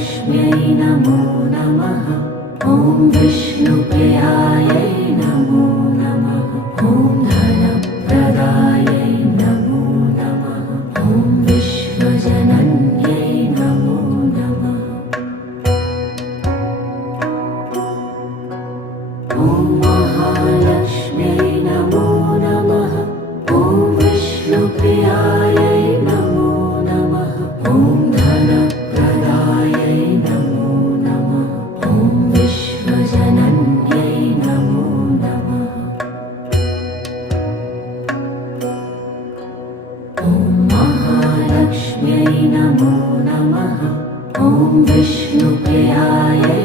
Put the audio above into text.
महालक्ष्म्यै नमो नमः। ॐ विष्णुप्रियायै नमो नमः। ॐ धनप्रदायै नमो नमः। ॐ विश्वजनन्यै नमो नमः। ॐ महालक्ष्म्यै नमो नमः। ॐ विष्णुप्रियायै नमो नमः। ॐ धनप्रदायै नमो नमः। ॐ विश्वजनन्यै नमो नमः। ॐ महालक्ष्म्यै नमो नमः। ॐ विष्णुप्रियायै